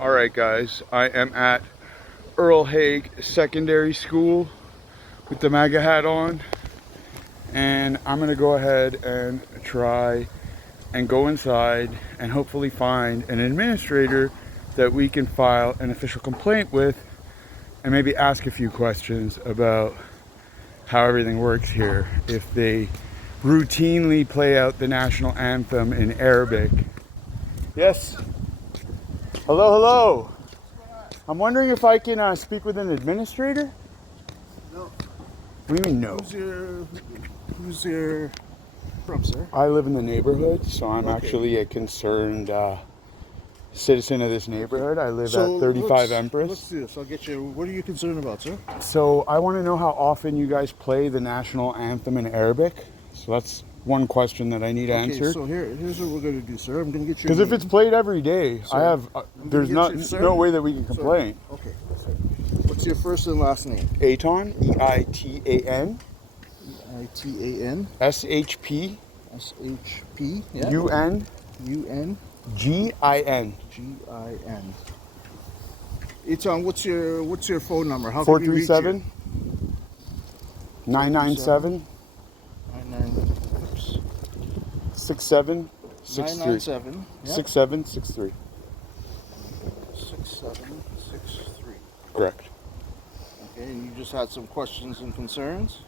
Alright guys, I am at Earl Haig Secondary School with the MAGA hat on, and I'm going to go ahead and try and go inside and hopefully find an administrator that we can file an official complaint with and maybe ask a few questions about how everything works here if they routinely play out the national anthem in Arabic. Yes? Hello, hello. I'm wondering if I can speak with an administrator? No. What do you mean no? Who's your from, sir? I live in the neighborhood, so I'm actually a concerned citizen of this neighborhood. I live at 35 Empress. Let's do this. I'll get you. What are you concerned about, sir? So I want to know how often you guys play the national anthem in Arabic. So that's one question that I need answered. So here's what we're going to do, sir. I'm going to get you. Because if it's played every day, Sir, I have. There's no way that we can complain. Okay. Sir. What's your first and last name? Eitan, E-I-T-A-N. E-I-T-A-N. S-H-P. S-H-P. Yeah. U-N. U-N. G-I-N. G-I-N. Eitan, what's your phone number? How can we reach you? 437 997 6763. 997. 6763. 6763. Correct. Okay, and you just had some questions and concerns?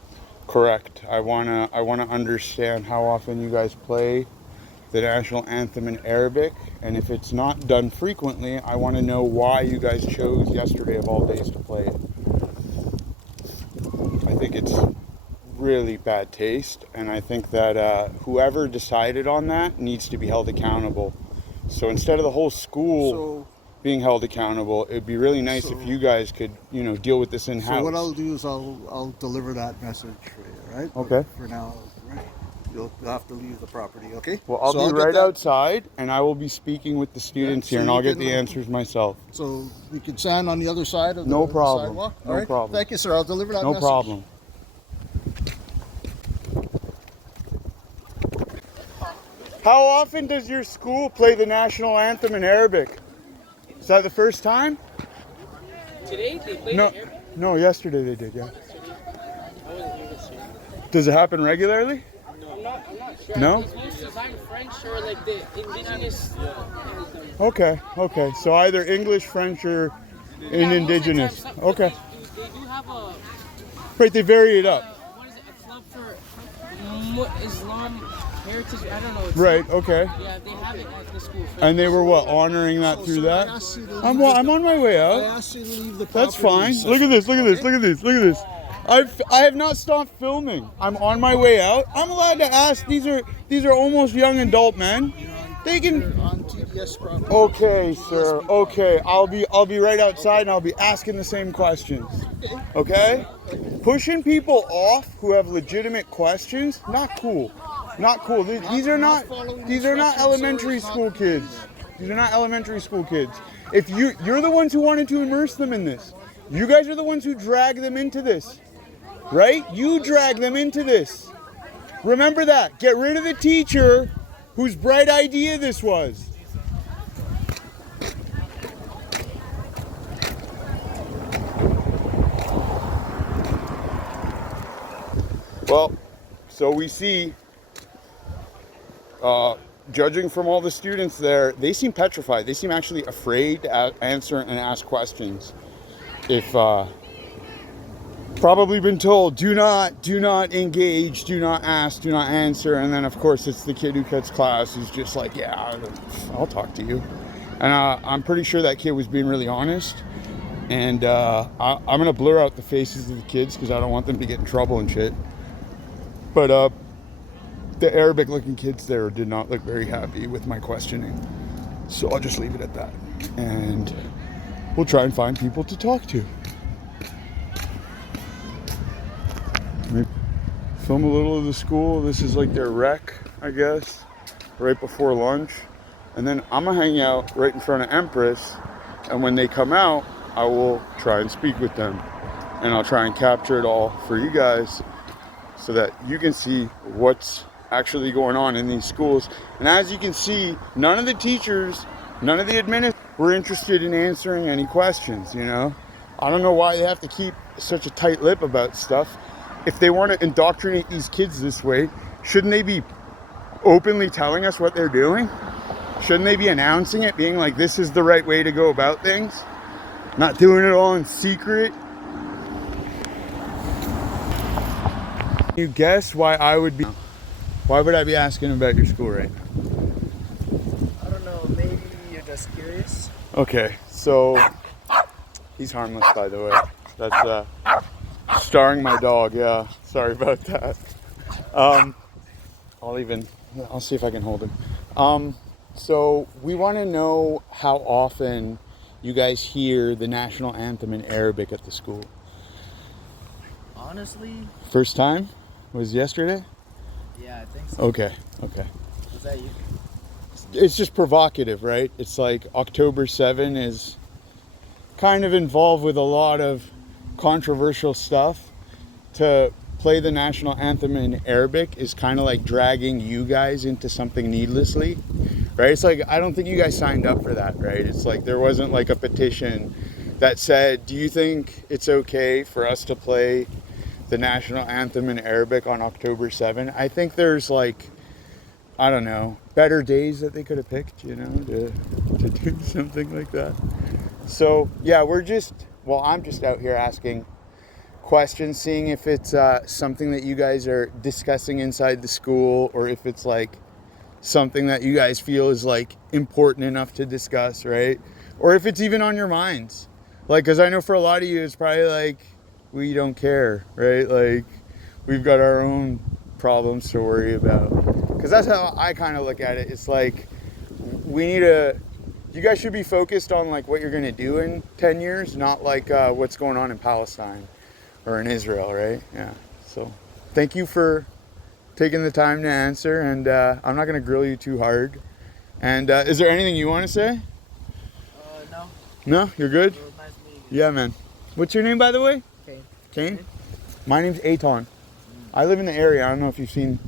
Correct. I wanna understand how often you guys play the national anthem in Arabic, and if it's not done frequently, I want to know why you guys chose yesterday of all days to play it. I think it's really bad taste, and I think that whoever decided on that needs to be held accountable. So instead of the whole school being held accountable, it'd be really nice if you guys could, deal with this in-house. So what I'll do is I'll deliver that message for you, right? Okay. For now, right? You'll have to leave the property, okay? Well, I'll be right outside, and I will be speaking with the students here, and I'll get the answers myself. So we can stand on the other side of the No sidewalk? All right? problem. Thank you, sir. I'll deliver that message. No problem. How often does your school play the national anthem in Arabic? Is that the first time? Today they played in Arabic? No, yesterday they did, yeah. I wasn't here this year. Does it happen regularly? No, I'm not sure. No? It's most of the time French or like the indigenous. Okay. So either English, French, or indigenous. Okay. They do have a. Right, they vary it up. What is it? A club for Islam heritage? I don't know. Right, okay. Yeah, they have it at the school. And they were honoring that through that? I'm on my way out. I asked you to leave the property. That's fine. Look at this. I have not stopped filming. I'm on my way out. I'm allowed to ask. These are almost young adult men. They can. On TDS property. Okay, sir. Okay, I'll be right outside and I'll be asking the same questions. Okay? Pushing people off who have legitimate questions, not cool. Not cool. These are not elementary school kids. These are not elementary school kids. If you're the ones who wanted to immerse them in this. You guys are the ones who drag them into this. Right? You drag them into this. Remember that. Get rid of the teacher whose bright idea this was. Well, so we see, judging from all the students there, they seem petrified. They seem actually afraid to answer and ask questions. If probably been told, do not engage, do not ask, do not answer, and then of course it's the kid who cuts class who's just like, yeah, I'll talk to you. And I'm pretty sure that kid was being really honest, and I'm gonna blur out the faces of the kids because I don't want them to get in trouble and shit. But the Arabic looking kids there did not look very happy with my questioning, so I'll just leave it at that, and we'll try and find people to talk to. Film a little of the school. This is like their rec, I guess, right before lunch. And then I'm gonna hang out right in front of Empress, and when they come out, I will try and speak with them. And I'll try and capture it all for you guys so that you can see what's actually going on in these schools. And as you can see, none of the teachers, none of the administrators we're interested in answering any questions, you know? I don't know why they have to keep such a tight lip about stuff. If they want to indoctrinate these kids this way, shouldn't they be openly telling us what they're doing? Shouldn't they be announcing it, being like, this is the right way to go about things? Not doing it all in secret? Can you guess why I would be asking about your school right now? I don't know, maybe you're just curious. Okay, so he's harmless, by the way. That's starring my dog. Yeah, sorry about that. I'll see if I can hold him. So we want to know how often you guys hear the national anthem in Arabic at the school. Honestly, First time was yesterday? yeah, I think so. Okay. Was that you? It's just provocative, right? It's like October 7 is kind of involved with a lot of controversial stuff. To play the national anthem in Arabic is kind of like dragging you guys into something needlessly, right? It's like, I don't think you guys signed up for that, right? It's like there wasn't like a petition that said, do you think it's okay for us to play the national anthem in Arabic on October 7? I think there's like, I don't know, better days that they could have picked, you know, to do something like that. So yeah, I'm just out here asking questions, seeing if it's something that you guys are discussing inside the school, or if it's like something that you guys feel is like important enough to discuss, right? Or if it's even on your minds. Like, because I know for a lot of you, it's probably like, we don't care, right? Like, we've got our own problems to worry about. Because that's how I kind of look at it. It's like, you guys should be focused on like what you're going to do in 10 years, not like what's going on in Palestine or in Israel, right? Yeah. So thank you for taking the time to answer, and I'm not going to grill you too hard. And is there anything you want to say? No. No? You're good? It was nice meeting you. Yeah, man. What's your name, by the way? Okay. Kane? My name's Aton. I live in the area. I don't know if you've seen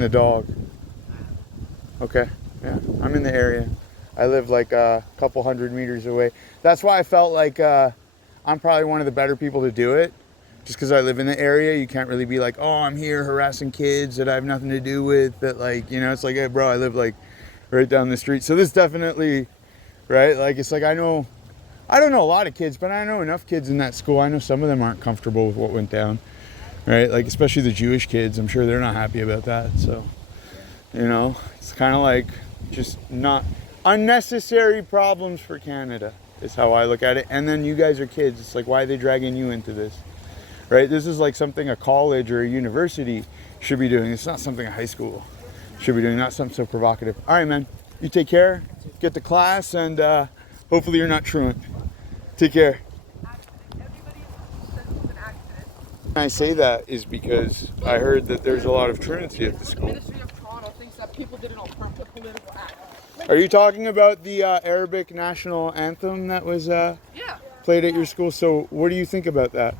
the dog. Okay. Yeah, I'm in the area. I live like a couple 100 meters away. That's why I felt like I'm probably one of the better people to do it. Just because I live in the area, you can't really be like, oh, I'm here harassing kids that I have nothing to do with. That, like, you know, it's like, hey, bro, I live like right down the street. So this definitely, right? Like, it's like I don't know a lot of kids, but I know enough kids in that school. I know some of them aren't comfortable with what went down, right? Like, especially the Jewish kids. I'm sure they're not happy about that. So, you know, it's kind of like just not unnecessary problems for Canada is how I look at it. And then you guys are kids. It's like, why are they dragging you into this? Right? This is like something a college or a university should be doing. It's not something a high school should be doing, not something so provocative. All right, man. You take care. Get to class, and hopefully you're not truant. Take care. When I say that is because I heard that there's a lot of truancy at the school. Ministry of Toronto thinks that people did it on purpose, political act. Are you talking about the Arabic national anthem that was played at your school? So what do you think about that?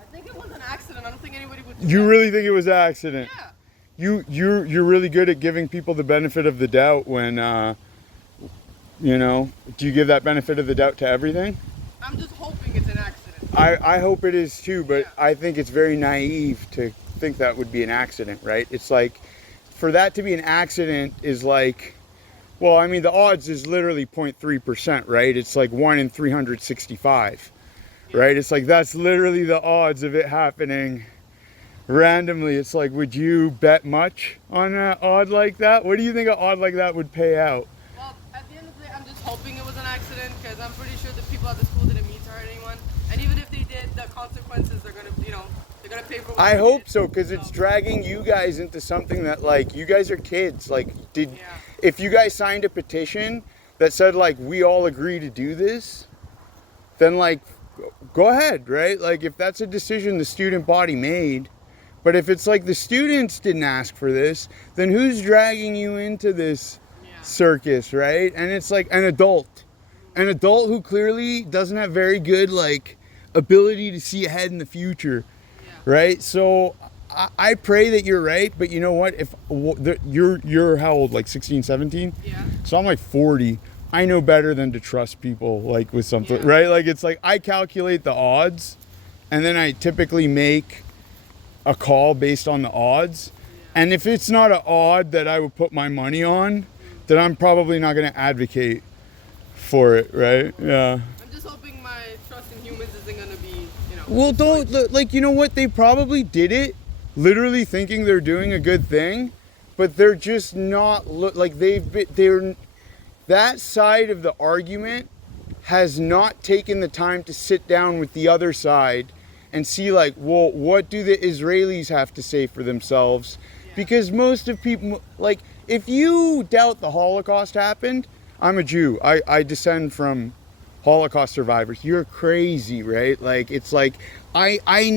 I think it was an accident. I don't think anybody would do You that. really think it was an accident? Yeah. You're really good at giving people the benefit of the doubt when you know, do you give that benefit of the doubt to everything? I'm just hoping it's an accident. I hope it is too, but Yeah. I think it's very naive to think that would be an accident, right? It's like, for that to be an accident is like, well, I mean, the odds is literally 0.3%, right? It's like 1 in 365, right? It's like, that's literally the odds of it happening randomly. It's like, would you bet much on an odd like that? What do you think an odd like that would pay out? Well, at the end of the day, I'm just hoping it was an accident, because I'm pretty sure the people at the school didn't mean to hurt anyone. And even if they did, the consequences are gonna, you know, they're gonna pay for what I they hope did. so, because it's dragging you guys into something that, like, you guys are kids. Like, Yeah. if you guys signed a petition that said, like, we all agree to do this, then, like, go ahead, right? Like, if that's a decision the student body made. But if it's like the students didn't ask for this, then who's dragging you into this circus, right? And it's like an adult who clearly doesn't have very good, like, ability to see ahead in the future, right? So I pray that you're right, but you know what? If you're how old? Like 16, 17? Yeah. So I'm like 40. I know better than to trust people like with something, Yeah. right? Like it's like I calculate the odds and then I typically make a call based on the odds. And if it's not an odd that I would put my money on, then I'm probably not going to advocate for it, right? Yeah. I'm just hoping my trust in humans isn't gonna be, Well, don't like, you know what? They probably did it literally thinking they're doing a good thing, but they're just not like they're that side of the argument has not taken the time to sit down with the other side and see like, well, what do the Israelis have to say for themselves? Yeah. Because most of people, like, if you doubt the Holocaust happened, I'm a Jew. I descend from Holocaust survivors. You're crazy, right? Like, it's like, I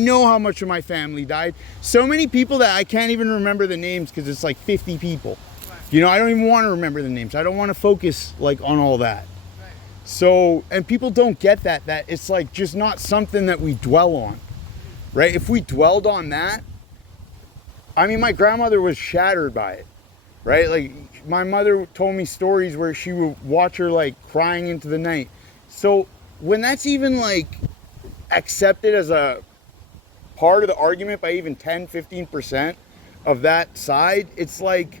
know how much of my family died. So many people that I can't even remember the names because it's like 50 people. Right. You know, I don't even want to remember the names. I don't want to focus like on all that. Right. So, and people don't get that it's like just not something that we dwell on, right? If we dwelled on that, I mean, my grandmother was shattered by it, right? Like my mother told me stories where she would watch her like crying into the night. So when that's even like accepted as a part of the argument by even 10-15% of that side, it's like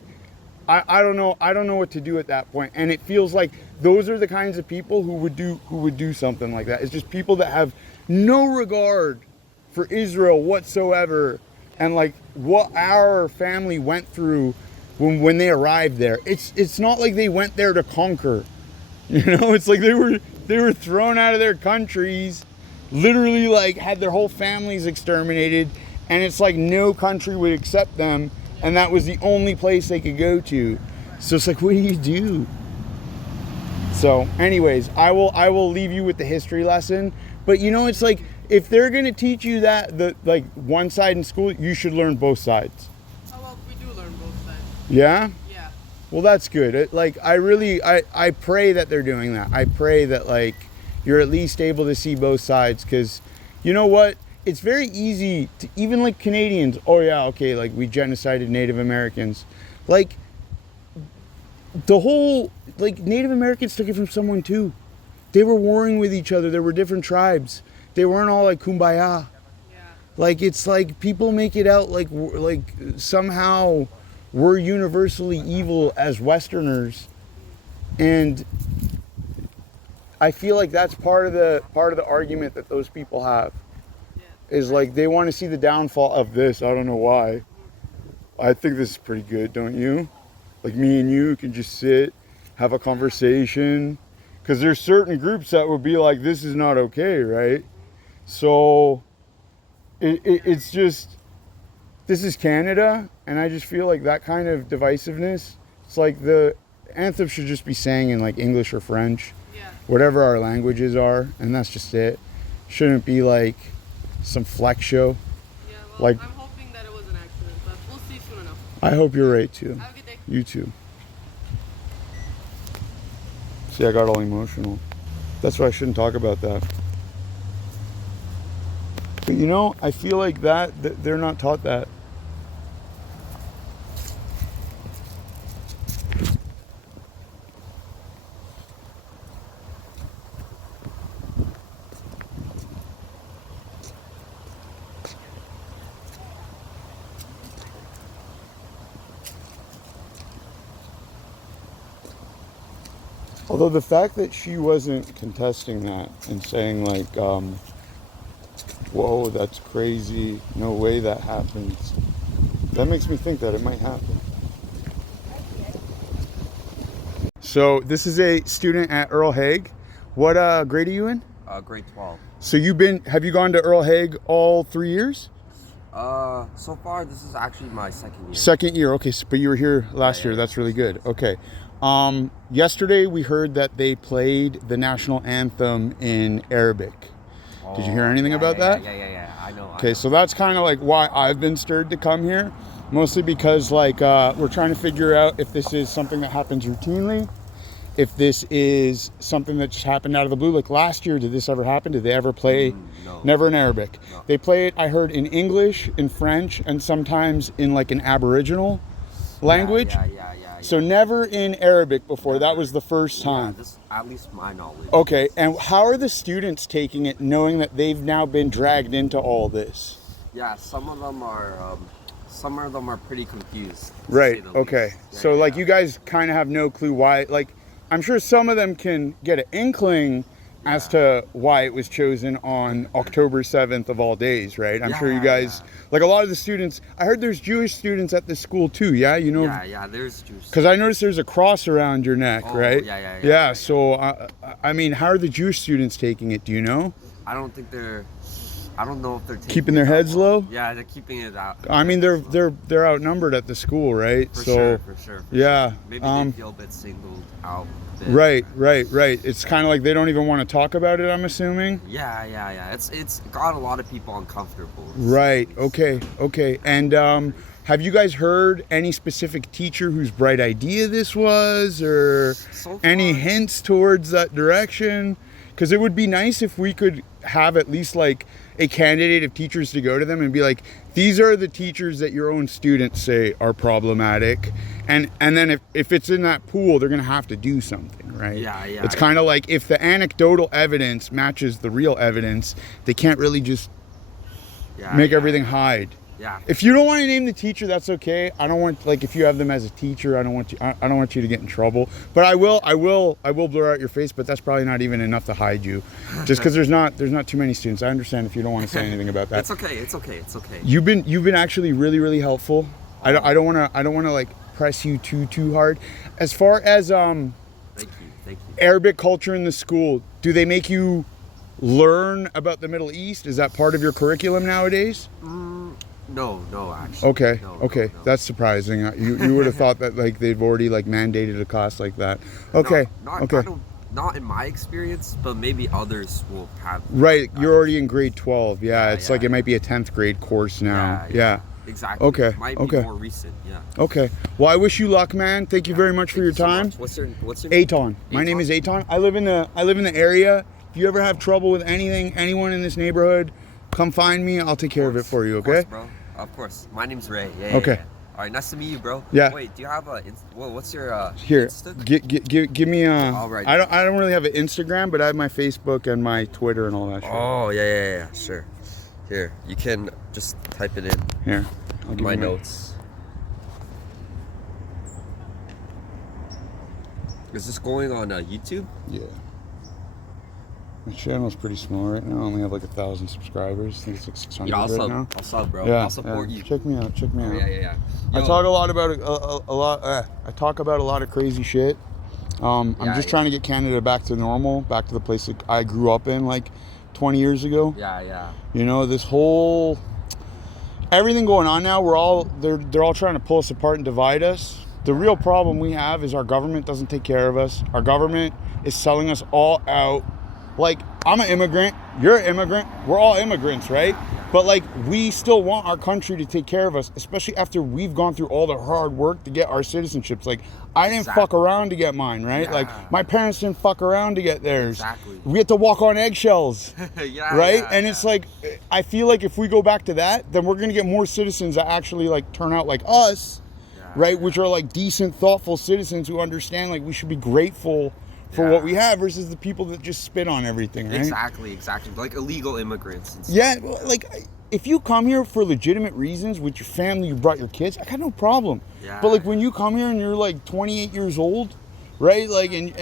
I don't know what to do at that point. And it feels like those are the kinds of people who would do something like that. It's just people that have no regard for Israel whatsoever, and like what our family went through when they arrived there. It's not like they went there to conquer. You know, it's like they were thrown out of their countries, literally like had their whole families exterminated, and it's like no country would accept them, and that was the only place they could go to. So it's like, what do you do? So anyways, I will leave you with the history lesson. But you know, it's like if they're gonna teach you that the like one side in school, you should learn both sides. Oh well, we do learn both sides. Yeah? Yeah. Well, that's good. I pray that they're doing that. I pray that like you're at least able to see both sides, because you know what? It's very easy to, even like Canadians, oh yeah, okay, like we genocided Native Americans. Like the whole, like Native Americans took it from someone too. They were warring with each other. There were different tribes. They weren't all like kumbaya. Yeah. Like it's like people make it out like somehow we're universally evil as Westerners, and I feel like that's part of the argument that those people have, is like they want to see the downfall of this. I don't know why. I think this is pretty good, don't you? Like me and you can just sit, have a conversation, because there's certain groups that would be like, this is not okay, right? So it's just, this is Canada, and I just feel like that kind of divisiveness, it's like the anthem should just be sang in like English or French, Yeah. whatever our languages are, and that's just it. Shouldn't be like some flex show. Yeah. Well, Like- I'm hoping that it was an accident, but we'll see soon enough. I hope you're right too. Have a good day. You too. See, I got all emotional. That's why I shouldn't talk about that. But you know, I feel like that they're not taught that. Although the fact that she wasn't contesting that and saying like, whoa, that's crazy, no way that happens, that makes me think that it might happen. So this is a student at Earl Haig. What grade are you in? Grade 12. So have you gone to Earl Haig all 3 years? So far, this is actually my second year. Second year, okay, but you were here last year. That's really good. Okay. Yesterday we heard that they played the national anthem in Arabic. Did you hear anything about that? Yeah. I know. Okay, so that's kind of like why I've been stirred to come here, mostly because like we're trying to figure out if this is something that happens routinely, if this is something that just happened out of the blue. Like last year, did this ever happen? Did they ever play? No. Never in Arabic. No. They play it, I heard, in English, in French, and sometimes in like an Aboriginal language. Yeah. So never in Arabic before. That was the first Yeah, time. this, at least my knowledge. Okay, and how are the students taking it, knowing that they've now been dragged into all this? Yeah, some of them are pretty confused. to Right. say the Okay. least. Yeah, So like yeah. you guys kind of have no clue why. Like, I'm sure some of them can get an inkling as to why it was chosen on October 7th of all days, right? I'm sure you guys, like a lot of the students, I heard there's Jewish students at this school too, yeah? You know? Yeah, there's juice. Because I noticed there's a cross around your neck, Oh, right? yeah. So, I mean, how are the Jewish students taking it? Do you know? I don't know if they're Keeping their it that heads well. low? Yeah, they're keeping it out. I mean, they're outnumbered at the school, right? For so, sure. yeah. Maybe they feel a bit singled out. a bit. Right. It's kind of like they don't even want to talk about it, I'm assuming. Yeah. It's got a lot of people uncomfortable. Right. Okay. And have you guys heard any specific teacher whose bright idea this was, or So any far- hints towards that direction? Because it would be nice if we could have at least like a candidate of teachers to go to them and be like, these are the teachers that your own students say are problematic, and then if it's in that pool, they're gonna have to do something, right? Yeah. It's kind of like if the anecdotal evidence matches the real evidence, they can't really just make everything hide. Yeah. If you don't want to name the teacher, that's okay. I don't want, like, if you have them as a teacher, I don't want you to get in trouble. But I will blur out your face, but that's probably not even enough to hide you. Just because there's not too many students. I understand if you don't want to say anything about that. It's okay. You've been actually really helpful. I don't want to like press you too hard. As far as Thank you. Arabic culture in the school, do they make you learn about the Middle East? Is that part of your curriculum nowadays? No, actually. Okay. No. That's surprising. You would have thought that like they've already like mandated a class like that. Okay. No, not in my experience, but maybe others will have. Right. You're already in grade 12. Yeah. It's like it yeah. might be a 10th grade course now. Yeah. Exactly. Okay, Might okay. be more recent. Yeah. Okay. Well, I wish you luck, man. Thank you very much for your Thank you so time. much. What's your name? Aton. My name is Aton. I live in the area. If you ever have trouble with anyone in this neighborhood, come find me. I'll take care of it for you. Okay. Of course, bro. Of course. My name's Ray. Okay. Yeah. All right. Nice to meet you, bro. Yeah. Wait. Do you have a? What's your? Here, Insta? give me a. All right. I don't really have an Instagram, but I have my Facebook and my Twitter and all that shit. Oh yeah. Sure. Here, you can just type it in. Here, I'll give My you notes. Is this going on YouTube? Yeah. My channel's pretty small right now. I only have like 1,000 subscribers. I think it's like 600 Yeah, right now. I'll sub, bro. Yeah, I'll support you. Check me out. Yeah. I Yo, talk a lot about I talk about a lot of crazy shit. I'm just trying to get Canada back to normal, back to the place that I grew up in like 20 years ago. Yeah. You know, this whole everything going on now, they're all trying to pull us apart and divide us. The real problem we have is our government doesn't take care of us. Our government is selling us all out. Like, I'm an immigrant, you're an immigrant, we're all immigrants, right? But like, we still want our country to take care of us, especially after we've gone through all the hard work to get our citizenships. Like, I didn't fuck around to get mine, right? Yeah. Like, my parents didn't fuck around to get theirs. Exactly. We had to walk on eggshells. Right? Yeah, And it's like, I feel like if we go back to that, then we're going to get more citizens that actually like turn out like us, right? Which are like decent, thoughtful citizens who understand like we should be grateful for what we have versus the people that just spit on everything, right? Exactly. Like illegal immigrants and stuff. Yeah, well, like if you come here for legitimate reasons with your family, you brought your kids, I got no problem. Yeah. But like when you come here and you're like 28 years old, right? Like, and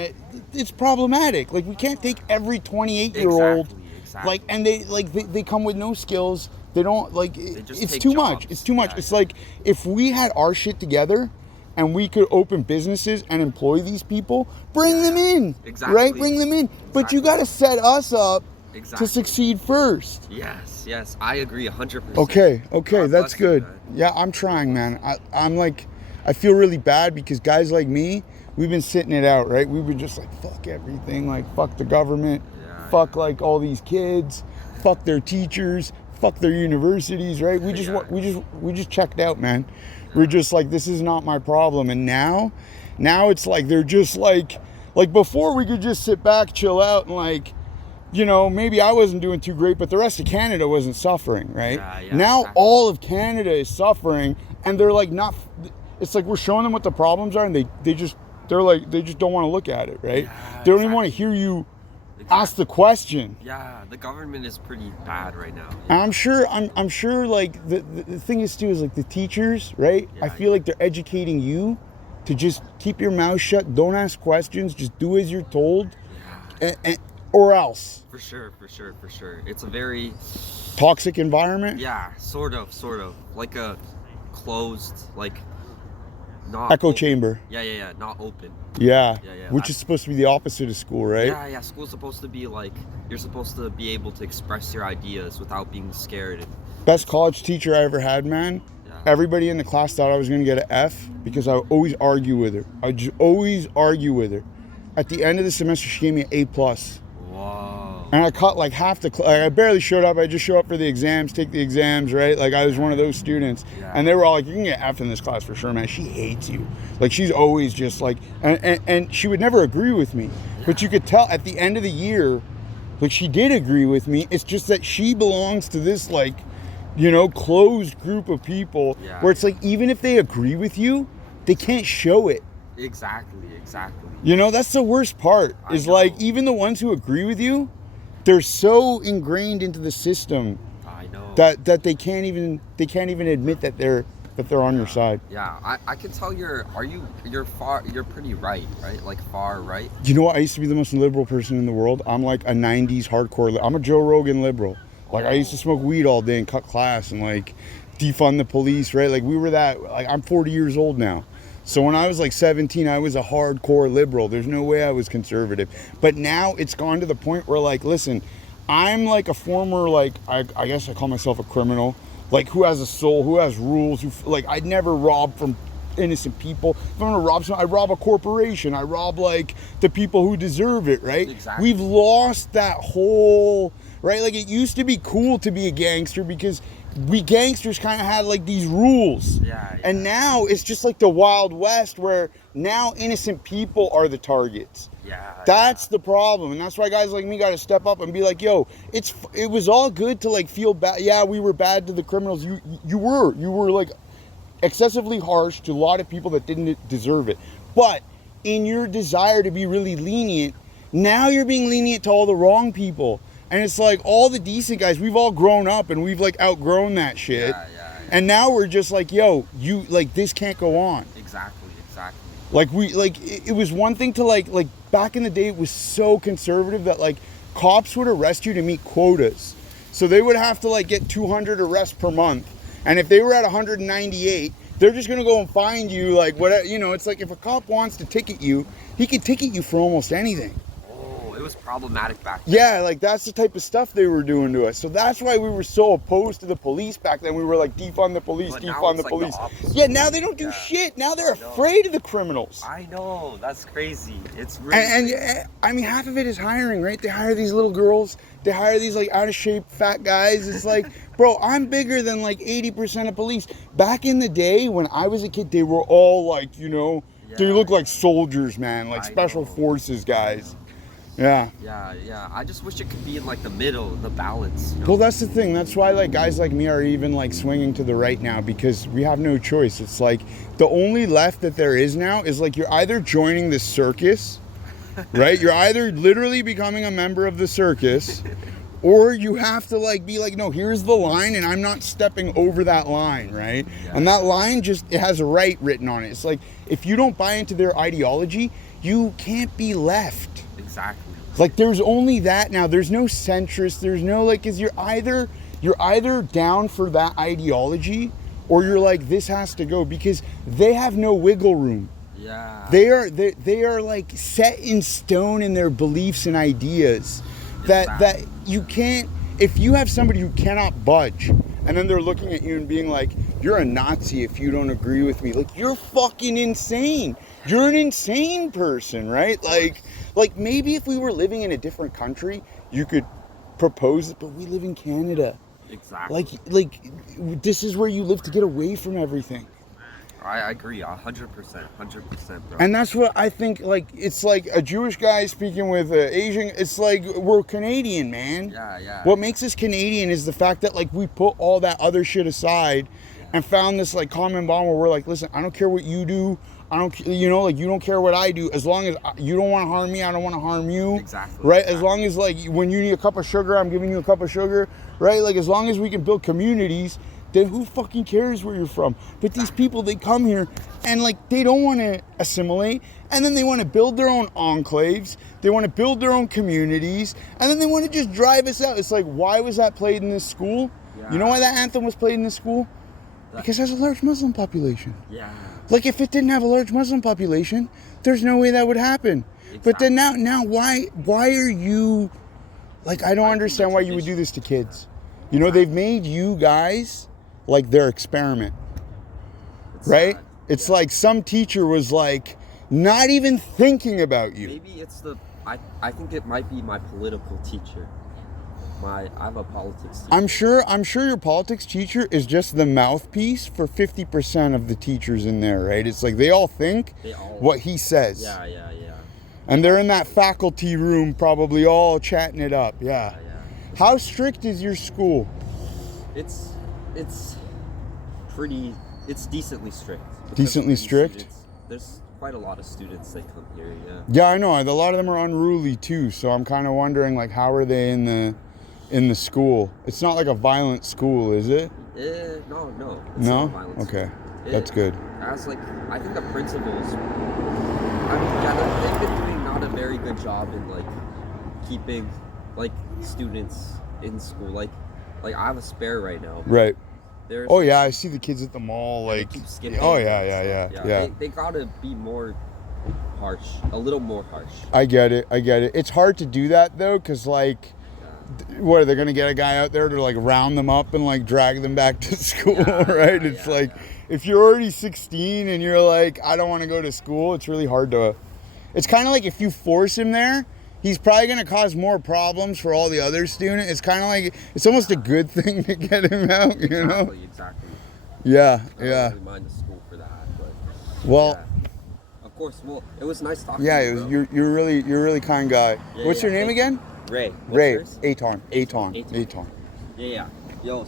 it's problematic. Like we can't take every 28-year-old, Exactly. like, and they come with no skills. They don't like. just It's take too jobs. much. It's too much. Yeah, It's yeah. like if we had our shit together. And we could open businesses and employ these people, bring them in, Exactly. right? Bring them in. But you got to set us up Exactly. to succeed first. Yes, I agree 100%. Okay, God that's bless you, good. man. Yeah, I'm trying, man. I'm like, I feel really bad because guys like me, we've been sitting it out, right? We've been just like, fuck everything, like fuck the government, fuck like all these kids, fuck their teachers, fuck their universities, right? We just checked out, man. We're just like, this is not my problem. And now it's like they're just like before we could just sit back, chill out, and like, you know, maybe I wasn't doing too great, but the rest of Canada wasn't suffering, right? Yeah, Now exactly. all of Canada is suffering, and they're like not. it's like we're showing them what the problems are, and they just don't want to look at it, right? Yeah, They don't even want to hear you ask the question. Yeah, the government is pretty bad right now. And I'm sure like the thing is too is like the teachers, right? I feel like they're educating you to just keep your mouth shut, don't ask questions, just do as you're told, or else. For sure. It's a very Toxic environment. yeah, sort of, like a closed, like not Echo open. chamber. Yeah, not open. Yeah. Yeah, Which is supposed to be the opposite of school, right? Yeah, school's supposed to be like, you're supposed to be able to express your ideas without being scared. Best college teacher I ever had, man. Yeah. Everybody in the class thought I was going to get an F because I would always argue with her. I just always argue with her. At the end of the semester, she gave me an A+. Whoa. And I caught like half the class. I barely showed up. I just show up for the exams, take the exams, right? Like I was one of those students. Yeah. And they were all like, you can get F in this class for sure, man. She hates you. Like she's always just like, and she would never agree with me. Yeah. But you could tell at the end of the year, like she did agree with me. It's just that she belongs to this like, you know, closed group of people where it's like, even if they agree with you, they can't show it. Exactly. You know, that's the worst part is like, even the ones who agree with you, they're so ingrained into the system I know that they can't even admit that they're on your side. Yeah, I can tell you're pretty right? Like far right. You know what? I used to be the most liberal person in the world. I'm like a 90s hardcore. I'm a Joe Rogan liberal. Like I used to smoke weed all day and cut class and like defund the police, right? Like we were that. Like I'm 40 years old now. So when I was like 17, I was a hardcore liberal. There's no way I was conservative. But now it's gone to the point where like, listen, I'm like a former, like, I guess I call myself a criminal, like who has a soul, who has rules, who like I'd never rob from innocent people. If I'm gonna rob someone, I rob a corporation. I rob like the people who deserve it, right? Exactly. We've lost that whole, right? Like it used to be cool to be a gangster because we gangsters kind of had like these rules. Yeah. And now it's just like the Wild West where now innocent people are the targets. Yeah. That's the problem. And that's why guys like me got to step up and be like, yo, it was all good to like feel bad. Yeah, we were bad to the criminals. You were like excessively harsh to a lot of people that didn't deserve it. But in your desire to be really lenient, now you're being lenient to all the wrong people. And it's like all the decent guys, we've all grown up and we've like outgrown that shit. Yeah. And now we're just like, yo, you like this can't go on. Exactly. Like it was one thing to like back in the day, it was so conservative that like cops would arrest you to meet quotas. So they would have to like get 200 arrests per month. And if they were at 198, they're just going to go and find you like whatever, you know, it's like if a cop wants to ticket you, he can ticket you for almost anything. It was problematic back then. Yeah, like that's the type of stuff they were doing to us. So that's why we were so opposed to the police back then. We were like, defund the police, But defund the like police. Yeah, now they don't do shit. Now they're afraid of the criminals. I know, that's crazy. It's really And I mean, half of it is hiring, right? They hire these little girls. They hire these like out of shape fat guys. It's like, bro, I'm bigger than like 80% of police. Back in the day when I was a kid, they were all like, you know, they look like soldiers, man, like special forces guys. Yeah. I just wish it could be in like the middle, the balance. You know? Well, that's the thing. That's why like guys like me are even like swinging to the right now because we have no choice. It's like the only left that there is now is like you're either joining the circus, right? You're either literally becoming a member of the circus, or you have to like be like, no, here's the line, and I'm not stepping over that line, right? Yeah. And that line just it has a right written on it. It's like if you don't buy into their ideology, you can't be left. Exactly. Like there's only that now. There's no centrist. There's no like, you're either down for that ideology or you're like, this has to go because they have no wiggle room. Yeah. They are like set in stone in their beliefs and ideas that you can't, if you have somebody who cannot budge and then they're looking at you and being like, you're a Nazi if you don't agree with me. Like you're fucking insane. You're an insane person, right? Like maybe if we were living in a different country, you could propose it, but we live in Canada. Exactly. Like this is where you live to get away from everything. I agree, 100%, bro. And that's what I think, like, it's like a Jewish guy speaking with an Asian, it's like we're Canadian, man. Yeah. What makes us Canadian is the fact that, like, we put all that other shit aside and found this like common bond where we're like, listen, I don't care what you do. I don't, you know, like you don't care what I do. As long as you don't want to harm me, I don't want to harm you. Exactly. Right? Exactly. As long as like when you need a cup of sugar, I'm giving you a cup of sugar. Right? Like as long as we can build communities, then who fucking cares where you're from? But these people, they come here and like they don't want to assimilate, and then they want to build their own enclaves. They want to build their own communities, and then they want to just drive us out. It's like, why was that played in this school? Yeah. You know why that anthem was played in this school? Because there's a large Muslim population. Yeah. Like if it didn't have a large Muslim population, there's no way that would happen. Exactly. But then now why are you, like, I don't understand why you would do this to kids. You know, they've made you guys like their experiment, It's right? sad. It's Yeah. like some teacher was like not even thinking about you. Maybe it's I think it might be my political teacher. I have a politics teacher. I'm sure your politics teacher is just the mouthpiece for 50% of the teachers in there, right? It's like they all think what he says. Yeah. And they're in that faculty room probably all chatting it up. Yeah. How strict is your school? It's decently strict. Because Decently of the strict? students. There's quite a lot of students that come here, yeah. Yeah, I know. A lot of them are unruly too, so I'm kind of wondering like how are they in the school? It's not like a violent school, is it? No. It's No? not violent. Okay. That's good. As like, I think the principals, I mean, yeah, they've been doing not a very good job in like keeping like students in school. Like I have a spare right now. Right. There's, Oh yeah, I see the kids at the mall like keep skipping. oh and yeah. stuff. They gotta be more harsh, a little more harsh. I get it. It's hard to do that though, cause like, what are they gonna get a guy out there to like round them up and like drag them back to school, right? It's like if you're already 16 and you're like, I don't want to go to school, it's really hard to. It's kind of like if you force him there, he's probably gonna cause more problems for all the other students. It's kind of like it's almost a good thing to get him out, you know? Exactly. Yeah. I don't really mind the school for that, but Well. yeah. Of course. Well, it was nice talking Yeah, to you. Bro. you're a really kind guy. What's your name again? Ray. Ray. What's yours? Aton. Yeah. Yo,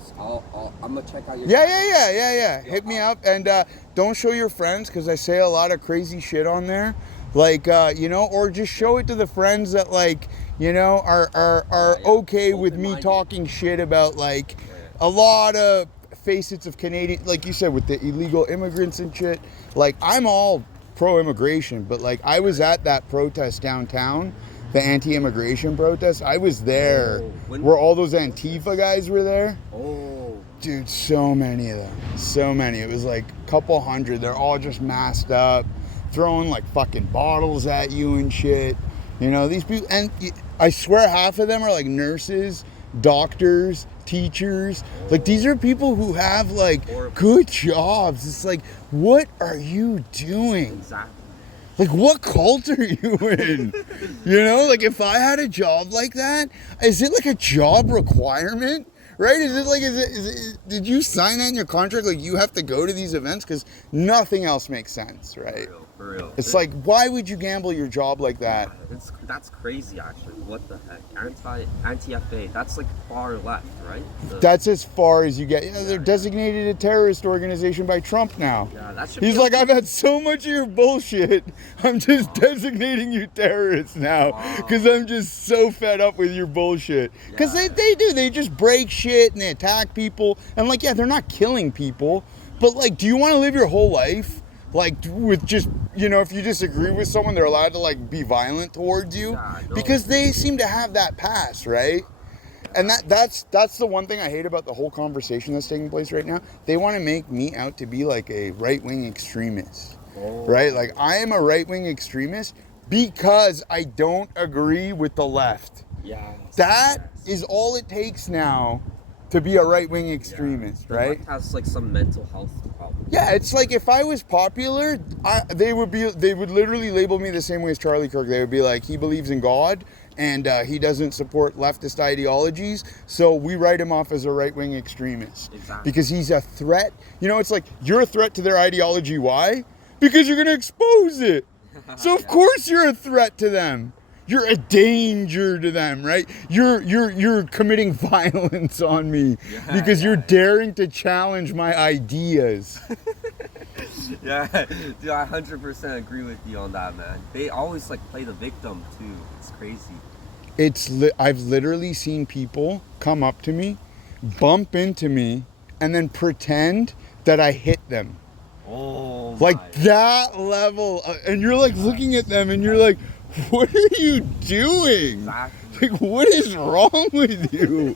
I'm gonna check out your. Yeah. Hit me up and don't show your friends because I say a lot of crazy shit on there. Like you know, or just show it to the friends that like, you know, are okay with me Open-minded. talking shit about like a lot of facets of Canadian, like you said, with the illegal immigrants and shit. Like I'm all pro-immigration, but like I was at that protest downtown, the anti-immigration protest. I was there where all those Antifa guys were there. Oh. Dude, so many of them. So many. It was like a couple hundred. They're all just masked up, throwing like fucking bottles at you and shit. You know, these people, and I swear half of them are like nurses, doctors, teachers. Like these are people who have like good jobs. It's like, what are you doing? Exactly. Like what cult are you in? You know, like if I had a job like that, is it like a job requirement? Right? Is it did you sign that in your contract? Like you have to go to these events? Because nothing else makes sense, right? For real. It's like, why would you gamble your job like that? That's crazy actually. What the heck? Anti-FA. That's like far left, right? That's as far as you get. Yeah, they're designated a terrorist organization by Trump now. Yeah, that should He's be like, I've had so much of your bullshit. I'm just designating you terrorists now because I'm just so fed up with your bullshit. Because they do. They just break shit and they attack people. And like, yeah, they're not killing people. But like, do you want to live your whole life like with just, you know, if you disagree with someone, they're allowed to like be violent towards you? Because they seem to have that pass, right? And that's the one thing I hate about the whole conversation that's taking place right now. They want to make me out to be like a right-wing extremist, right? Like I am a right-wing extremist because I don't agree with the left. Yeah. That is all it takes now to be a right-wing extremist, right? The left has like some mental health problem. Yeah, it's like if I was popular, they would literally label me the same way as Charlie Kirk. They would be like, he believes in God and he doesn't support leftist ideologies, so we write him off as a right-wing extremist. Exactly. Because he's a threat. You know, it's like, you're a threat to their ideology. Why? Because you're going to expose it. So of course you're a threat to them. you're a danger to them, right? You're committing violence on me because you're daring to challenge my ideas. Yeah, dude, I 100% agree with you on that, man. They always like play the victim too. It's crazy. I've literally seen people come up to me, bump into me, and then pretend that I hit them. Oh, like that level, and you're like looking at them, and you're like, "What are you doing? Exactly. Like, what is wrong with you?"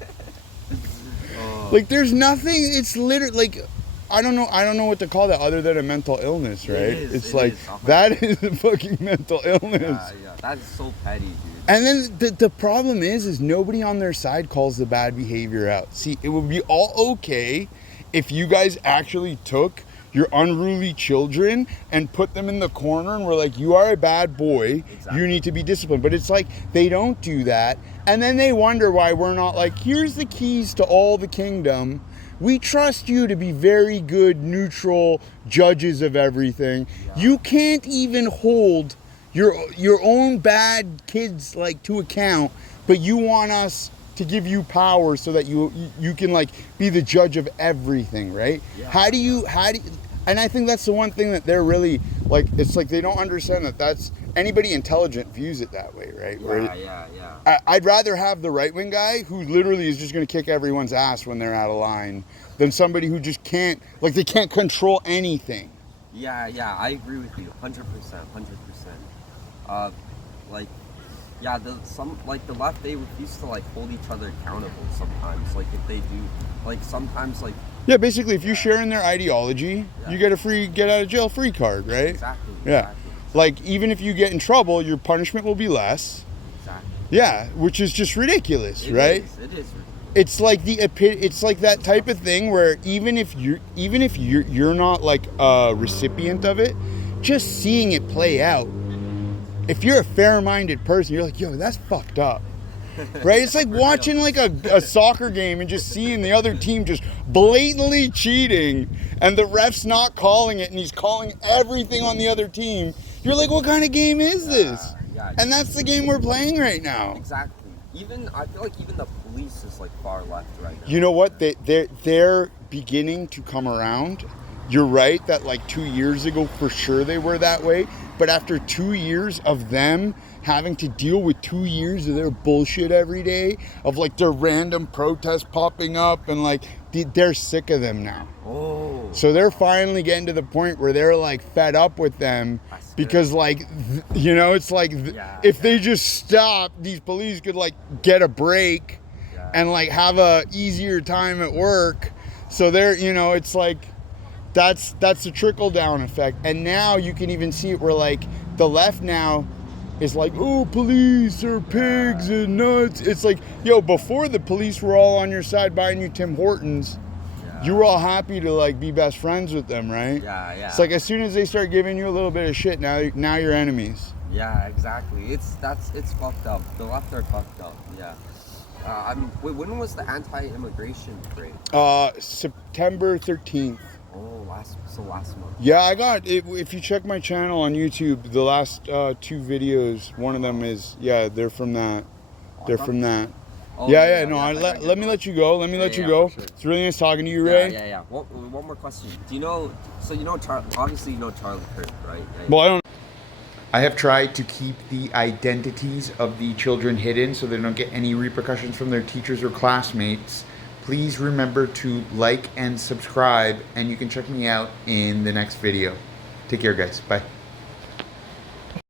Like, there's nothing. It's literally like, I don't know what to call that other than a mental illness, right? It's like that is a fucking mental illness. Yeah, that's so petty, dude. And then the problem is nobody on their side calls the bad behavior out. See, it would be all okay if you guys actually took your unruly children and put them in the corner and were like, you are a bad boy, you need to be disciplined. But it's like, they don't do that. And then they wonder why we're not like, here's the keys to all the kingdom. We trust you to be very good, neutral judges of everything. You can't even hold your own bad kids like to account, but you want us to give you power so that you can like be the judge of everything, right? How do you and I think that's the one thing that they're really like, it's like they don't understand that's anybody intelligent views it that way, right? I'd rather have the right-wing guy who literally is just going to kick everyone's ass when they're out of line than somebody who just can't, like, they can't control anything. Yeah, I agree with you 100%. Like, yeah, the left, they refuse to like hold each other accountable sometimes. Like, if they do, like, sometimes, like, yeah, basically, if you share in their ideology, you get a free get out of jail free card, right? Exactly. Like, even if you get in trouble, your punishment will be less. Yeah, which is just ridiculous, right? It is. It's like it's like that type of thing where even if you're not like a recipient of it, just seeing it play out. If you're a fair-minded person, you're like, yo, that's fucked up. Right? It's like watching like a soccer game and just seeing the other team just blatantly cheating and the ref's not calling it and he's calling everything on the other team. You're like, what kind of game is this? And that's the game we're playing right now. Exactly. I feel like even the police is like far left right now. You know what? They're beginning to come around. You're right that like 2 years ago, for sure they were that way. But after 2 years of them having to deal with 2 years of their bullshit every day, of like their random protests popping up, and like they're sick of them now. So they're finally getting to the point where they're like fed up with them because like, it's like if they just stop, these police could like get a break and like have a easier time at work. So they're, it's like, that's the trickle down effect. And now you can even see it where like the left now is like, oh, police are pigs and nuts. It's like, yo, before the police were all on your side buying you Tim Hortons, you were all happy to like be best friends with them, right? It's like as soon as they start giving you a little bit of shit, now you're enemies. Yeah, exactly. It's fucked up. The left are fucked up. Yeah. When was the anti-immigration parade? September 13th. Oh, last month. Yeah, I got it. If you check my channel on YouTube, the last 2 videos, one of them is, they're from that. They're from that. Oh, let me let you go. Sure. It's really nice talking to you, Ray. Yeah. One more question. Do you know? So obviously you know Charlie Kirk, right? Well, I don't. I have tried to keep the identities of the children hidden so they don't get any repercussions from their teachers or classmates. Please remember to like and subscribe, and you can check me out in the next video. Take care, guys. Bye.